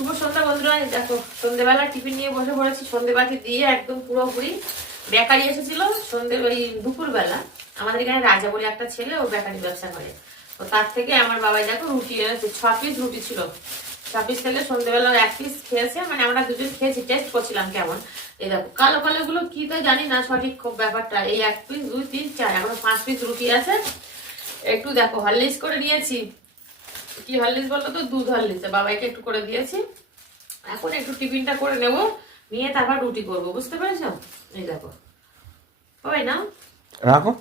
শুভ সন্ধ্যা বন্ধুরা। দেখো সন্ধ্যেবেলা টিফিন নিয়ে বসে পড়েছি, সন্ধ্যেবাতি দিয়ে একদম পুরোপুরি। বেকারি এসেছিল সন্ধ্যে ওই দুপুরবেলা। আমাদের এখানে রাজা বলে একটা ছেলে, ও বেকারি ব্যবসা করে। তো তার থেকে আমার বাবাই দেখো রুটি এনেছে, 6 পিস রুটি ছিল। 6 পিস থেকে সন্ধ্যেবেলা 1 পিস খেয়েছে, মানে আমরা দুজন খেয়েছি, টেস্ট করছিলাম কেমন। এই দেখো কালো কালো গুলো কি তো জানি না সঠিক খুব ব্যাপারটা। এই 1 পিস 2 3 4 এখন 5 পিস রুটি আছে। একটু দেখো হরলিক্স করে নিয়েছি। কি হরলিক্স বলতো তো, দুধ হরলিক্স, বাবাইকে একটু করে দিয়েছি। এখন একটু টিফিনটা করে নেব, নিয়ে তারপর রুটি করবো, বুঝতে পেরেছো? এই দেখো বাবাই না রাখো,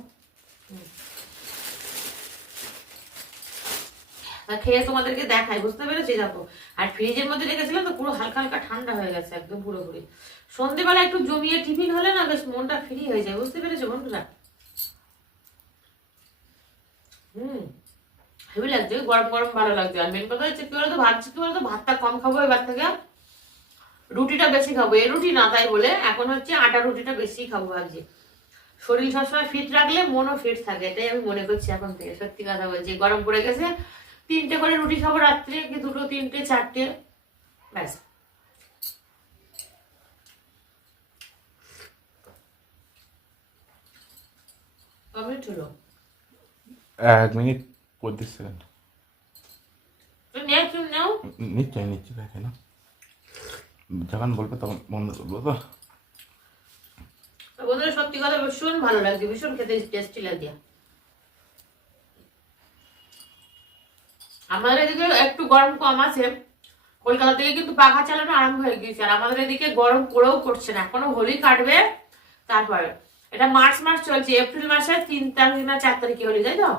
খেয়ে তোমাদেরকে দেখাই, বুঝতে পেরেছি? দেখো আর ফ্রিজের মধ্যে রেখেছিলাম তো পুরো হালকা হালকা ঠান্ডা হয়ে গেছে একদম পুরোপুরি। সন্ধ্যেবেলা একটু জমিয়ে টিফিন হলে না বেশ মনটা ফ্রি হয়ে যায়, বুঝতে পেরেছো বন্ধুরা? হেভি লাগছে, গরম গরম ভালো লাগছে। আর মেন কথা হচ্ছে কি বলতো, ভাবছি কি বলতো, ভাতটা কম খাবো এবার থেকে, রুটিটা বেশি খাবো। এই রুটি না, তাই বলে এখন হচ্ছে আটা রুটিটা বেশি খাবো ভাবছি। শরীর সবসময় ফিট রাখলে মনও ফিট থাকে, এটাই আমি মনে করছি এখন থেকে। সত্যি কথা বলছি, গরম পড়ে গেছে, 3টে করে রুটি খাবো রাত্রে, কি 2 3টে 4টে, ব্যাস। কমপ্লিট হলো। 1 মিনিট 35 সেকেন্ড। নাও নিশ্চয়ই দেখে না, যখন বলবো তখন বন্ধ করবো। তো বন্ধুরা সত্যি কথা ভীষণ ভালো লাগছে, ভীষণ খেতে টেস্টি লাগছে। আমাদের এদিকে একটু গরম কম আছে, কলকাতা থেকে কিন্তু পাখা চালানো আরম্ভ হয়ে গিয়েছে। আর আমাদের এদিকে গরম পড়েও করছে না, এখনো হোলি কাটবে। তারপরে এটা মার্চ মাস চলছে, এপ্রিল মাসের 3 তারিখ না 4 তারিখে হোলি, তাই তো?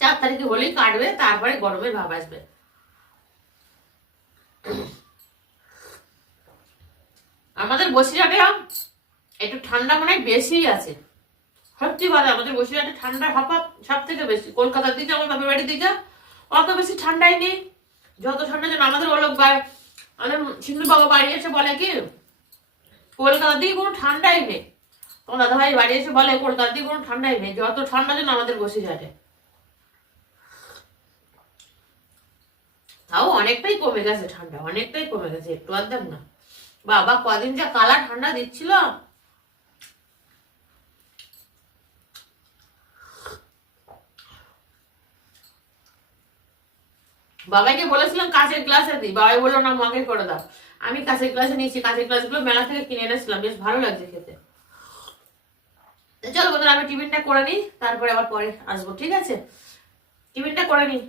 4 তারিখে হোলি কাটবে, তারপরে গরমের ভাব আসবে। আমাদের বসিরহাটে একটু ঠান্ডা মনে হয় বেশি আছে, সত্যি কথা। আমাদের বসিরহাটে ঠান্ডা হাফাত সব থেকে বেশি। কলকাতার দিকে, আমার বাপের বাড়ির দিকে অত বেশি ঠান্ডাই নেই। যত ঠান্ডা যেন আমাদের ওলোক আমাদের সিন্ধু বাবা বাড়ি এসে বলে কি কলকাতার দিকে কোনো ঠান্ডাই নেই। তোমার দাদা ভাই বাড়ি এসে বলে কলকাতার দিকে কোনো ঠান্ডাই নেই, যত ঠান্ডা যেন আমাদের বসিরহাটে। তাও অনেকটাই কমে গেছে ঠান্ডা, অনেকটাই কমে গেছে, একটু আধ না। বাবা কদিন যা কালা ঠান্ডা দিচ্ছিল। বাবাইকে বলেছিলাম কাঁচের গ্লাসে দিই, বাবাই বললো না মাকে করে দাও। আমি কাঁচের গ্লাসে নিয়েছি, কাঁচের গ্লাসগুলো মেলা থেকে কিনে এনেছিলাম, বেশ ভালো লাগছে খেতে। চলো বন্ধুরা আমি টিফিনটা করে নিই, তারপরে আবার পরে আসবো, ঠিক আছে? টিফিনটা করে নিই।